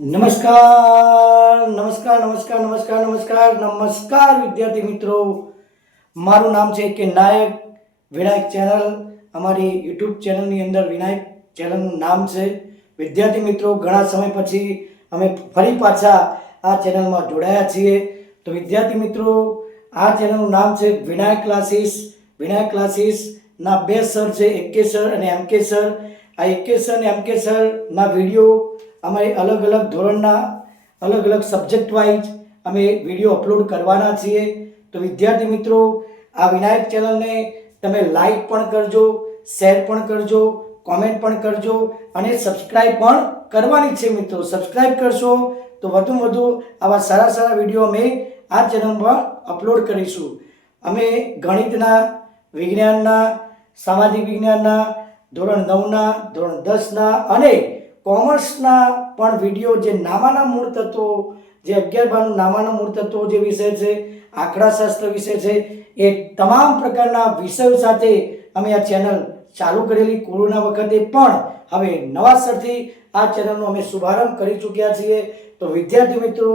નમસ્કાર નમસ્કાર નમસ્કાર નમસ્કાર નમસ્કાર નમસ્કાર વિદ્યાર્થી મિત્રો. મારું નામ છે કે નાયક વિનાયક ચેનલ. અમારી યુટ્યુબ ચેનલની અંદર વિનાયક ચેનલનું નામ છે. વિદ્યાર્થી મિત્રો, ઘણા સમય પછી અમે ફરી પાછા આ ચેનલમાં જોડાયા છીએ. તો વિદ્યાર્થી મિત્રો, આ ચેનલનું નામ છે વિનાયક ક્લાસીસ. વિનાયક ક્લાસીસના બે સર છે, એકે સર અને એમ કે સર. આ એકે સર અને એમ કે સરના વીડિયો અમે અલગ અલગ ધોરણના, અલગ અલગ સબ્જેક્ટ વાઇઝ અમે વીડિયો અપલોડ કરવાના છીએ. તો વિદ્યાર્થી મિત્રો, આ વિનાયક ચેનલને તમે લાઈક પણ કરજો શેર પણ કરજો કોમેન્ટ પણ કરજો અને સબસ્ક્રાઈબ પણ કરવાની છે મિત્રો. સબસ્ક્રાઈબ કરશો તો વધુ વધુ આવા સારા સારા વીડિયો અમે આ ચેનલ પર અપલોડ કરીશું. અમે ગણિતના, વિજ્ઞાનના, સામાજિક વિજ્ઞાનના, ધોરણ નવના, ધોરણ દસના અને કોમર્સના પણ વીડિયો જે નામાના મૂળ તત્વો, જે અગિયાર બારનું નામાના મૂળ તત્વો જે વિષય છે આંકડાશાસ્ત્ર વિષય છે, એ તમામ પ્રકારના વિષયો સાથે અમે આ ચેનલ ચાલુ કરેલી કોરોના વખતે પણ હવે નવા સરથી આ ચેનલનો અમે શુભારંભ કરી ચૂક્યા છીએ. તો વિદ્યાર્થી મિત્રો,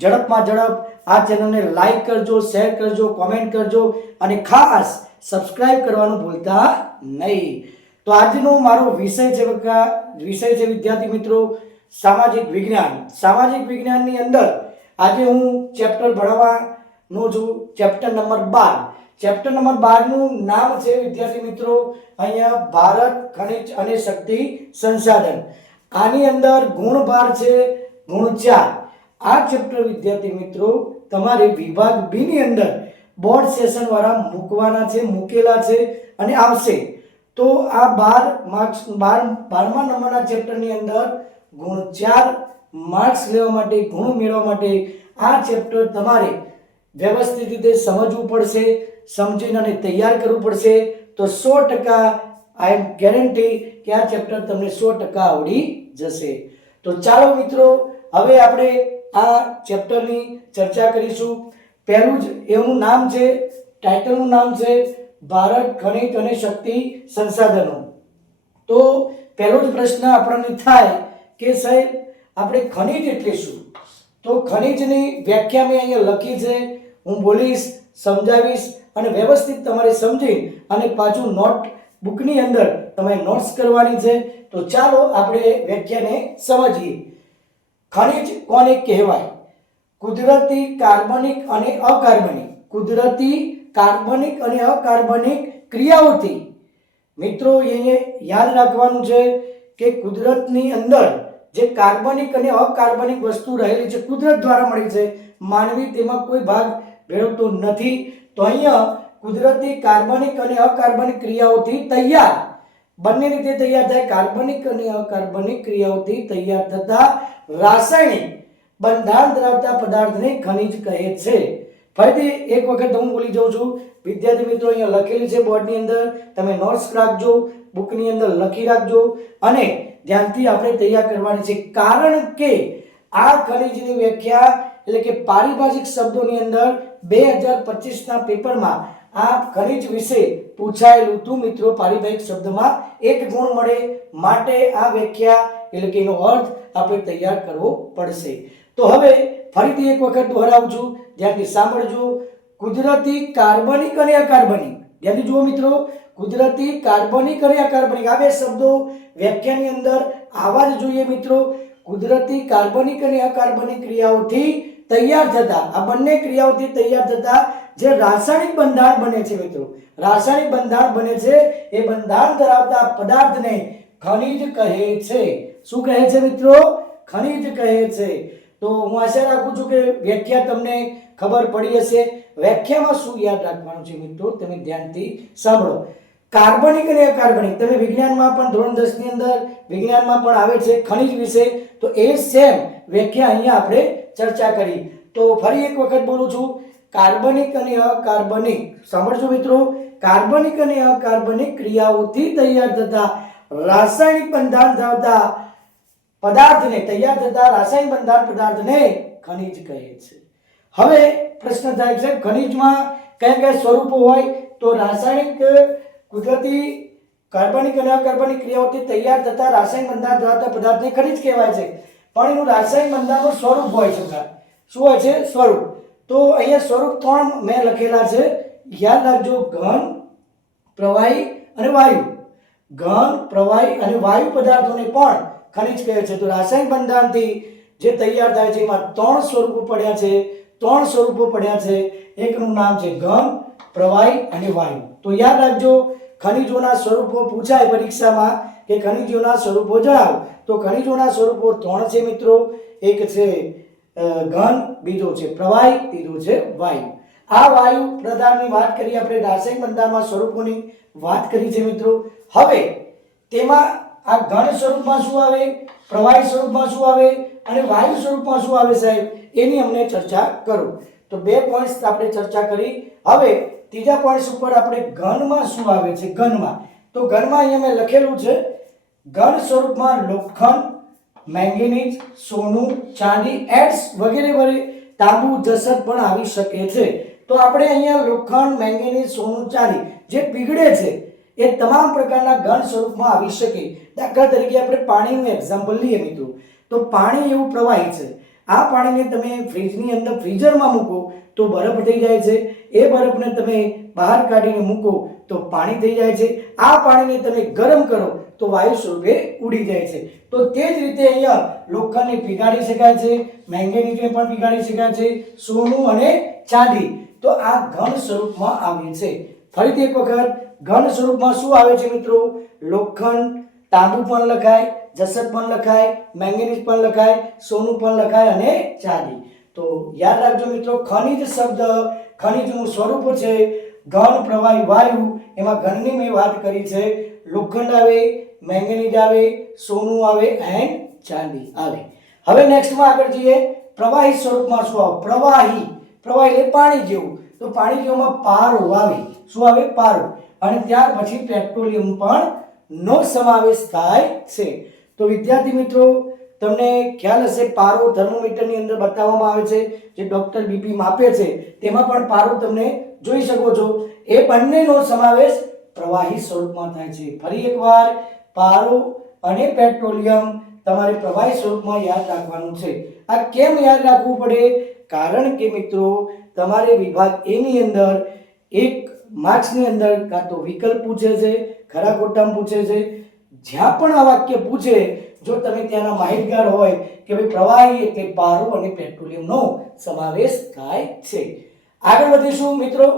ઝડપમાં ઝડપ આ ચેનલને લાઈક કરજો, શેર કરજો, કોમેન્ટ કરજો અને ખાસ સબસ્ક્રાઇબ કરવાનું ભૂલતા નહીં. તો આજનો મારો વિષય છે વિષય છે વિદ્યાર્થી મિત્રો, સામાજિક વિજ્ઞાન. સામાજિક વિજ્ઞાનની અંદર આજે હું ચેપ્ટર ભણવાનો છું ચેપ્ટર નંબર બાર. ચેપ્ટર નંબર બારનું નામ છે વિદ્યાર્થી મિત્રો, અહીંયા ભારત ખનિજ અને શક્તિ સંસાધન. આની અંદર ગુણભાર છે, ગુણ ચાર. આ ચેપ્ટર વિદ્યાર્થી મિત્રો, તમારે વિભાગ બીની અંદર બોર્ડ સેશન વાળા મૂકવાના છે, મૂકેલા છે અને આવશે. તો આ બાર માર્ક્સ, બાર, બારમા નંબરના ચેપ્ટરની અંદર ગુણ ચાર માર્ક્સ લેવા માટે, ગુણ મેળવવા માટે આ ચેપ્ટર તમારે વ્યવસ્થિત રીતે સમજવું પડશે, સમજીને અને તૈયાર કરવું પડશે. તો સો ટકા આઈ એમ ગેરંટી કે આ ચેપ્ટર તમને સો ટકા આવડી જશે. તો ચાલો મિત્રો, હવે આપણે આ ચેપ્ટરની ચર્ચા કરીશું. પહેલું જ એનું નામ છે ટાઇટલનું નામ છે ભારત ખનિજ અને શક્તિ સંસાધનો. તો પહેલો જ પ્રશ્ન આપણને થાય કે સાહેબ, આપણે ખનિજ એટલે શું? તો ખનિજની વ્યાખ્યા મેં અહીંયા લખી છે. હું બોલીશ, સમજાવીશ અને વ્યવસ્થિત તમારે સમજી અને પાછું નોટ બુકની અંદર તમારે નોટ્સ કરવાની છે. તો ચાલો આપણે વ્યાખ્યાને સમજીએ. ખનિજ કોને કહેવાય? કુદરતી કાર્બનિક અને અકાર્બનિક. કુદરતી કાર્બનિક અને અકાર્બનિક ક્રિયાઓથી. મિત્રો, એને યાદ રાખવાનું છે કે કુદરતની અંદર જે કાર્બનિક અને અકાર્બનિક વસ્તુ રહેલી છે, કુદરત દ્વારા મળી છે, માનવી તેમાં કોઈ ભાગ ભેળવતો નથી. તો અહીંયા કુદરતી કાર્બનિક અને અકાર્બનિક ક્રિયાઓથી તૈયાર. બંને રીતે તૈયાર થાય, કાર્બનિક અને અકાર્બનિક ક્રિયાઓથી તૈયાર થતા રાસાયણિક બંધારણ ધરાવતા પદાર્થને ખનિજ કહે છે. ફરીથી એક વખત હું બોલી જાઉં છું. વિદ્યાર્થી મિત્રો, અહીંયા લખેલી છે બોર્ડની અંદર. તમે નોટ્સ રાખજો બુકની અંદર લખી રાખજો. અને ધ્યાનથી આપણે તૈયાર કરવાની છે. કારણ કે આ ખનીજની વ્યાખ્યા, એટલે કે પારિભાષિક શબ્દોની અંદર બે હજાર પચીસના પેપરમાં આ ખનીજ વિશે પૂછાયેલું હતું. મિત્રો, પારિભાષિક શબ્દમાં એક ગુણ મળે માટે આ વ્યાખ્યા, એટલે કે એનો અર્થ આપણે તૈયાર કરવો પડશે. તો હવે ફરીથી એક વખત દોહરાવું છું ધ્યાનથી સાંભળજો. કુદરતી કાર્બનિક અને અકાર્બનિક. ધ્યાનથી જુઓ મિત્રો, કુદરતી કાર્બનિક અને અકાર્બનિક. આ બે શબ્દો વ્યાખ્યાની અંદર આવા જ જોઈએ મિત્રો. કુદરતી કાર્બનિક અને અકાર્બનિક ક્રિયાઓથી તૈયાર થતા, આ બંને ક્રિયાઓથી તૈયાર થતા જે રાસાયણિક બંધારણ બને છે મિત્રો. રાસાયણિક બંધારણ બને છે, એ બંધારણ ધરાવતા પદાર્થને ખનિજ કહે છે. શું કહે છે મિત્રો? ખનિજ કહે છે. તો હું આશા રાખું છું કે વ્યાખ્યા તમને ખબર પડી હશે. વ્યાખ્યામાં શું યાદ રાખવાનું છે મિત્રો, તમે ધ્યાનથી સાંભળો. કાર્બનિક અને અકાર્બનિક, તમે વિજ્ઞાનમાં પણ ધોરણ દસની અંદર વિજ્ઞાનમાં પણ આવે છે ખનિજ વિશે, તો એ સેમ વ્યાખ્યા અહીંયા આપણે ચર્ચા કરી. તો ફરી એક વખત બોલું છું, કાર્બનિક અને અકાર્બનિક, સાંભળજો મિત્રો, કાર્બનિક અને અકાર્બનિક ક્રિયાઓથી તૈયાર થતા રાસાયણિક બંધારણ ધરાવતા પદાર્થને, તૈયાર થતા રાસાયણિક બંધારણ પદાર્થને ખનિજ કહે છે. હવે પ્રશ્ન થાય છે, ખનિજમાં કયા કયા સ્વરૂપો હોય? તો રાસાયણિક કુદરતી, કાર્બનિક અને અકાર્બનિક ક્રિયાઓથી તૈયાર થતા રાસાયણિક બંધારણ ધરાવતા પદાર્થને ખનિજ કહેવાય છે. પણ એનું રાસાયણિક બંધારણનું સ્વરૂપ હોય છે શું હોય છે? સ્વરૂપ. તો અહીંયા સ્વરૂપ ત્રણ મેં લખેલા છે. યાદ રાખજો, ઘન, પ્રવાહી અને વાયુ. ઘન, પ્રવાહી અને વાયુ પદાર્થોને પણ ખનિજ કહે છે તો રાસાયણિક બંધારણથી જે તૈયાર થાય છે, એમાં ત્રણ સ્વરૂપો પડ્યા છે. ત્રણ સ્વરૂપો પડ્યા છે. એકનું નામ છે ઘન પ્રવાહી અને વાયુ. તો યાદ રાખજો, ખનિજોના સ્વરૂપો પૂછાય પરીક્ષામાં કે ખનિજોના સ્વરૂપો જણાવો. તો ખનિજોના સ્વરૂપો ત્રણ છે મિત્રો. એક છે ઘન બીજો છે પ્રવાહી, ત્રીજો છે વાયુ. આ વાયુ પ્રધાનની વાત કરી, આપણે રાસાયણિક બંધારણમાં સ્વરૂપોની વાત કરી છે મિત્રો. હવે તેમાં આ ઘન સ્વરૂપમાં શું આવે? પ્રવાહી સ્વરૂપમાં શું આવે? અને વાયુ સ્વરૂપમાં શું આવે સાહેબ? એની અમને ચર્ચા કરો. તો બે પોઈન્ટ્સ આપણે ચર્ચા કરી. હવે ત્રીજા પોઈન્ટ ઉપર આપણે ઘનમાં શું આવે છે? ઘનમાં. તો ઘનમાં અહીંયા મેં લખેલું છે ઘન સ્વરૂપમાં લોખંડ, મેંગેનીઝ, સોનું, ચાંદી, એડ્સ વગેરે વગેરે તાંબુ જસત પણ આવી શકે છે. તો આપણે અહીંયા લોખંડ, મેંગેનીઝ, સોનું, ચાંદી જે પીગળે છે એ તમામ પ્રકારના ગણ સ્વરૂપમાં આવી શકે. દાખલા તરીકે આપણે પાણીનું એક્ઝામ્પલ લઈએ મિત્રો. તો પાણી એવું પ્રવાહી છે. આ પાણીને તમે ફ્રીજની અંદર ફ્રીઝરમાં મૂકો તો બરફ થઈ જાય છે. એ બરફને તમે બહાર કાઢીને મૂકો તો પાણી થઈ જાય છે. આ પાણીને તમે ગરમ કરો તો વાયુ સ્વરૂપે ઉડી જાય છે. તો તે જ રીતે અહીંયા લોખંડને પીગાડી શકાય છે, મેંગેનીઝને પણ પીગાડી શકાય છે, સોનું અને ચાંદી. તો આ ઘન સ્વરૂપમાં આવે છે ફરીથી એક વખત ઘન સ્વરૂપમાં શું આવે છે મિત્રો? લોખંડ, તાંબુ પણ લખાય જસત પણ લખાય, મેંગેનીઝ પણ લખાય, સોનું પણ લખાય અને ચાંદી. તો યાદ રાખજો મિત્રો, ખનિજ શબ્દ ખનિજનું સ્વરૂપ છે ઘન, પ્રવાહી, વાયુ. એમાં ઘનની મેં વાત કરી છે. લોખંડ આવે, મેંગેનીઝ આવે, સોનું આવે એન્ડ ચાંદી આવે. હવે નેક્સ્ટમાં આગળ જઈએ. પ્રવાહી સ્વરૂપમાં શું આવે? પ્રવાહી. પ્રવાહી એટલે પાણી જેવું. તો પાણી જેવામાં પારો આવે. શું આવે? પારો. અને ત્યાર પછી પેટ્રોલિયમ પણ નો સમાવેશ થાય છે. તો વિદ્યાર્થી મિત્રો, તમને ખ્યાલ હશે, પારો થર્મોમીટરની અંદર બતાવવામાં આવે છે, જે ડોક્ટર બીપી માપે છે, તેમાં પણ પારો તમને જોઈ શકો છો. એ બંનેનો સમાવેશ પ્રવાહી સ્વરૂપમાં થાય છે. ફરી એકવાર, પારો અને પેટ્રોલિયમ તમારે પ્રવાહી સ્વરૂપમાં યાદ રાખવાનું છે. આ કેમ યાદ રાખવું પડે? કારણ કે મિત્રો, તમારે વિભાગ એની અંદર એક માર્ક્સની અંદર કાં તો વિકલ્પ પૂછે છે, ખરા ખોટામાં પૂછે છે. જ્યાં પણ આ વાક્ય પૂછે, જો તમે ત્યાંના માહિતગાર હોય કે ભાઈ પ્રવાહી એટલે પારો અને પેટ્રોલિયમનો સમાવેશ થાય છે. આગળ વધીશું મિત્રો.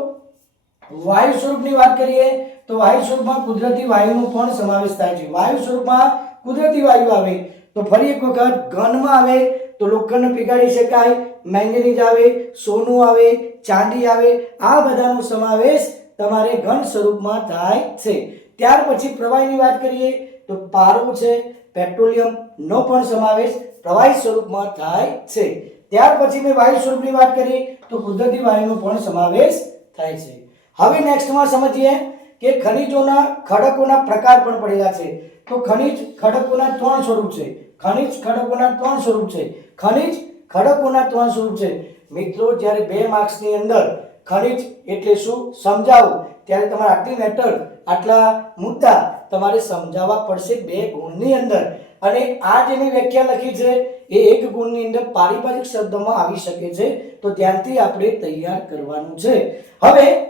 વાયુ સ્વરૂપની વાત કરીએ, તો વાયુ સ્વરૂપમાં કુદરતી વાયુનો પણ સમાવેશ થાય છે. વાયુ સ્વરૂપમાં કુદરતી વાયુ આવે, તો ફરી એક વખત ઘનમાં આવે, તો લોખંડ પીગાડી શકાય, મેંગેનીઝ આવે, સોનું આવે, ચાંદી આવે, આ બધાનો સમાવેશ તમારે ઘન સ્વરૂપમાં થાય છે. ત્યાર પછી પ્રવાહીની વાત કરીએ તો પારો છે, પેટ્રોલિયમ નો પણ સમાવેશ પ્રવાહી સ્વરૂપમાં થાય છે. ત્યાર પછી મેં વાયુ સ્વરૂપની વાત કરી તો કુદરતી વાયુનો પણ સમાવેશ થાય છે. હવે નેક્સ્ટમાં સમજીએ કે ખનિજોના ખડકોના પ્રકાર પણ પડેલા છે. તો ખનિજ ખડકોના ત્રણ સ્વરૂપ છે. ખનિજ ખડકોના ત્રણ સ્વરૂપ છે. ખનિજ ખડકોના ત્રણ સ્વરૂપ છે. મિત્રો, જ્યારે બે માર્ક્સની અંદર ખનિજ એટલે શું? સમજાવું. ત્યારે તમારે આટલી મેટર આટલા મુદ્દા તમારે સમજાવવા પડશે બે ગુણની અંદર. અને આ જે મેં વ્યાખ્યા લખી છે, એ એક ગુણની અંદર પારિભાષિક શબ્દોમાં આવી શકે છે. તો ત્યાંથી આપણે તૈયાર કરવાનું છે. હવે,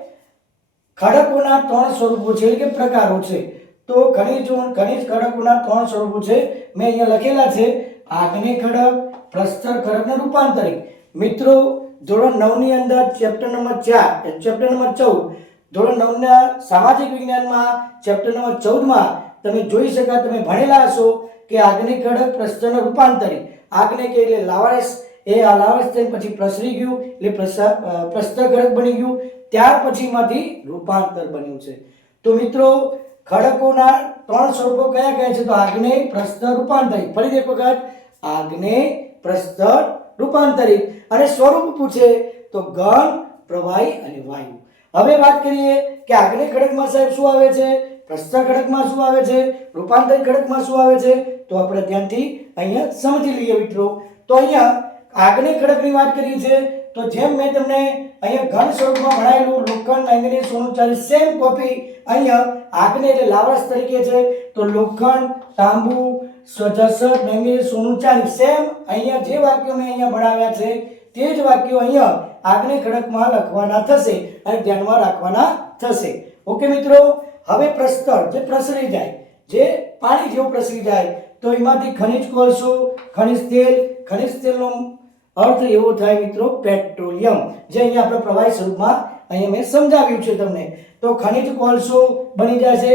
ખડકોના ત્રણ સ્વરૂપો છે, એટલે કે પ્રકારો છે. તો ખનિજ ખનિજ ખડકોના ત્રણ સ્વરૂપો છે. મેં અહીંયા લખેલા છે આગ્નેય ખડક, પ્રસ્તર ખડક ને રૂપાંતરિક મિત્રો ધોરણ નવની અંદર ચેપ્ટર નંબર ચાર ચેપ્ટર નંબર ચૌદ. ધોરણ નવના સામાજિક વિજ્ઞાનમાં ચેપ્ટર નંબર ચૌદમાં તમે જોઈ શકા તમે ભણેલા હશો કે આગ્નેય ખડક પ્રશ્ન રૂપાંતરિત. આગને કે એટલે લાવારસ. એ આ લાવારસ થઈને પછી પ્રસરી ગયું એટલે પ્રસર અ, ખડક બની ગયું. ત્યાર પછીમાંથી રૂપાંતર બન્યું છે. તો મિત્રો ખડકોના ત્રણ સ્વરૂપો કયા કયા છે? તો આગ્નેય પ્રસ્તર રૂપાંતરિત. ફરી એક વખત આગ્નેય પ્રસ્તર રૂપાંતરિક અને સ્વરૂપ પૂછે તો ઘન પ્રવાહી અને વાયુ. હવે વાત કરીએ કે આગ્નેય ખડકમાં સાહેબ શું આવે છે? પ્રસ્તર ખડકમાં શું આવે છે? રૂપાંતરિત ખડકમાં શું આવે છે? તો આપણે ધ્યાનથી અહીંયા સમજી લઈએ મિત્રો. તો અહીંયા આગ્નેય ખડકની વાત કરી છે તો જેમ મેં તમને અહીંયા ઘન સ્વરૂપમાં ભણાયેલું લોખંડ મેંગનીઝ સોનું ચાંદી સેમ કોપી અહીંયા આગને એટલે લાવરસ તરીકે છે. તો લોખંડ તાંબુ જસર મેંગેનીઝ સોનું સેમ અહીંયા જે વાક્યો મેં અહીંયા ભણાવ્યા છે, તે જ વાક્યો અહીંયા આગની ખડકમાં લખવાના થશે અને ધ્યાનમાં રાખવાના થશે. ઓકે મિત્રો, હવે પ્રસ્તર જે પ્રસરી જાય, જે પાણી જેવું પ્રસરી જાય, તો એમાંથી ખનિજ કોલસો ખનિજ તેલ, ખનિજ તેલનો અર્થ એવો થાય મિત્રો, પેટ્રોલિયમ. જે અહીંયા આપણે પ્રવાહી સ્વરૂપમાં અહીંયા મેં સમજાવ્યું છે તમને. તો ખનિજ કોલસો બની જાય છે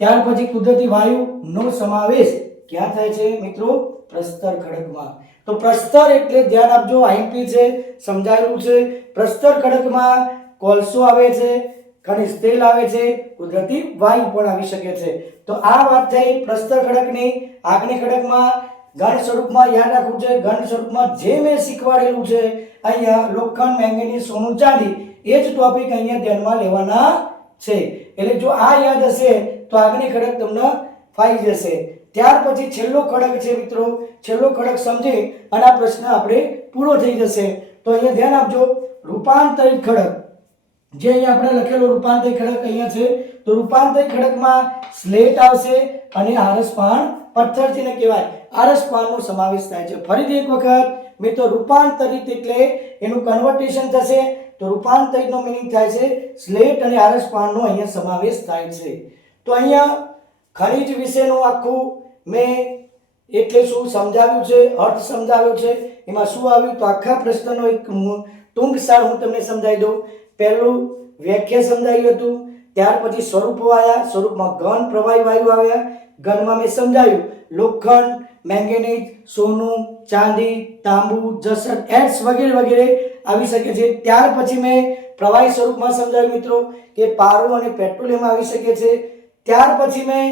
ત્યાર પછી કુદરતી વાયુનો સમાવેશ ક્યાં થાય છે મિત્રો? પ્રસ્તર ખડકમાં. તો પ્રસ્તર એટલે ધ્યાન આપજો, આઈપી છે, સમજાયેલું છે. પ્રસ્તર ખડકમાં કોલસો આવે છે, ખનિજ તેલ આવે છે, કુદરતી વાયુ પણ આવી શકે છે. તો આ વાત થઈ પ્રસ્તર ખડકની. આગની ખડકમાં ઘન સ્વરૂપમાં યાદ રાખવું છે, ઘન સ્વરૂપમાં જે મેં શીખવાડેલું છે, અહીંયા લોખંડ મેંગેનીઝ સોનું ચાંદી, એ જ ટોપિક અહીંયા ધ્યાનમાં લેવાના છે. એટલે જો આ યાદ હશે, તો આગની ખડક તમને ફાઈ જશે. ત્યાર પછી છેલ્લો ખડક છે મિત્રો. છેલ્લો ખડક સમજી અને આ પ્રશ્ન આપણે પૂરો થઈ જશે. તો અહીંયા ધ્યાન આપજો. રૂપાંતરિત ખડક. જે અહીંયા આપણે લખેલો રૂપાંતરિત ખડક અહીંયા છે. તો રૂપાંતરિત ખડકમાં સ્લેટ આવશે અને આરસપાન પથ્થરથીને કહેવાય. આરસપાનનો સમાવેશ થાય છે. ફરીથી એક વખત. મિત્રો, રૂપાંતરિત એટલે એનું કન્વર્ટેશન થશે. તો રૂપાંતરિતનો મિનિંગ થાય છે. સ્લેટ અને આરસપાનનો અહીંયા સમાવેશ થાય છે. તો અહીંયા ખનિજ વિશેનું આખું મેં એટલે શું સમજાવ્યું છે, અર્થ સમજાવ્યો છે? એમાં શું આવ્યું? તો આખા પ્રશ્નનો એક ટૂંક સાર હું તમને સમજાવી દઉં. પહેલું વ્યાખ્યા સમજાવ્યું હતું. ત્યાર પછી સ્વરૂપો આવ્યા. સ્વરૂપમાં ઘન પ્રવાહી વાયુ આવ્યા. ઘનમાં મેં સમજાવ્યું. લોખંડ, મેંગેનીઝ, સોનું, ચાંદી, તાંબુ જસર એડ્સ વગેરે વગેરે આવી શકે છે. ત્યાર પછી મેં પ્રવાહી સ્વરૂપમાં સમજાવ્યું, મિત્રો, કે પારો અને પેટ્રોલિયમ આવી શકે છે. ત્યાર પછી મેં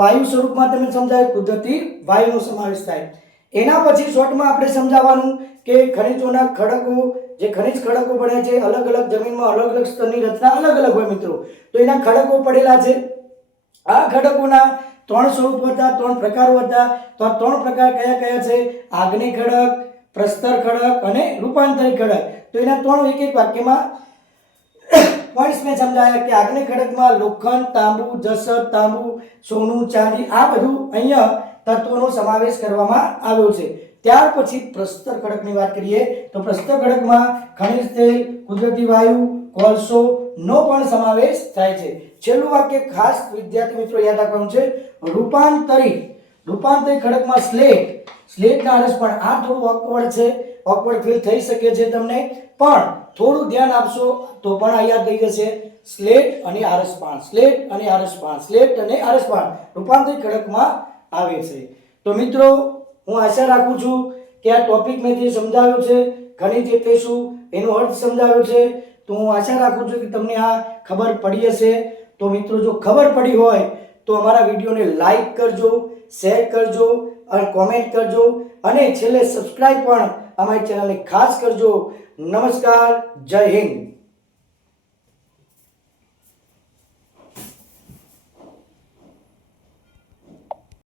વાયુ સ્વરૂપમાં તમને સમજાવ્યું, કુદરતી વાયુનો સમાવેશ થાય. એના પછી શોર્ટમાં આપણે સમજાવવાનું કે ખનિજોના ખડકો, જે ખનિજ ખડકો પડ્યા છે, અલગ અલગ જમીનમાં અલગ અલગ સ્તરની રચના અલગ અલગ હોય મિત્રો. તો એના ખડકો પડેલા છે. આ ખડકોના ત્રણ સ્વરૂપ હતા, ત્રણ પ્રકારો હતા. તો આ ત્રણ પ્રકાર કયા કયા છે? આગ્નેય ખડક, પ્રસ્તર ખડક અને રૂપાંતરિત ખડક. તો એના ત્રણ એક એક વાક્યમાં પોઈન્ટ્સ મેં સમજાયા કે આગ્નેય ખડકમાં લોખંડ, તાંબુ, જસર, તાંબુ, સોનું, ચાંદી, આ બધું અહીંયા તત્વોનો સમાવેશ કરવામાં આવ્યો છે. ત્યાર પછી પ્રસ્તર ખડકની વાત કરીએ તો પ્રસ્તર ખડકમાં ખનિજ તેલ, કુદરતી વાયુ, કોલસો નો પણ સમાવેશ થાય છે. છેલ્લું વાક્ય ખાસ વિદ્યાર્થી મિત્રો યાદ રાખવાનું છે. રૂપાંતરિત રૂપાંતરિત ખડકમાં સ્લેટ, સ્લેટના અરસ પણ આ થોડું ઓકવર્ડ છે. ઓકવર્ડ ફીલ થઈ શકે છે તમને. પણ થોડું ધ્યાન આપશો તો પણ યાદ થઈ જશે. સ્લેટ અને આરસપાન સ્લેટ અને આરસપાન સ્લેટ અને આરસપાન રૂપાંતરિત ખડકમાં આવે છે. તો મિત્રો, હું આશા રાખું છું કે આ ટોપિક મેં જે સમજાવ્યો છે, ઘણી એટલે શું એનો અર્થ સમજાવ્યો છે. તો હું આશા રાખું છું કે તમને આ ખબર પડી હશે. તો મિત્રો, જો ખબર પડી હોય, તો અમારા વિડીયોને લાઈક કરજો શેર કરજો અને કોમેન્ટ કરજો. અને છેલ્લે સબસ્ક્રાઈબ પણ અમારી ચેનલને ખાસ કરજો. નમસ્કાર જય હિન્દ.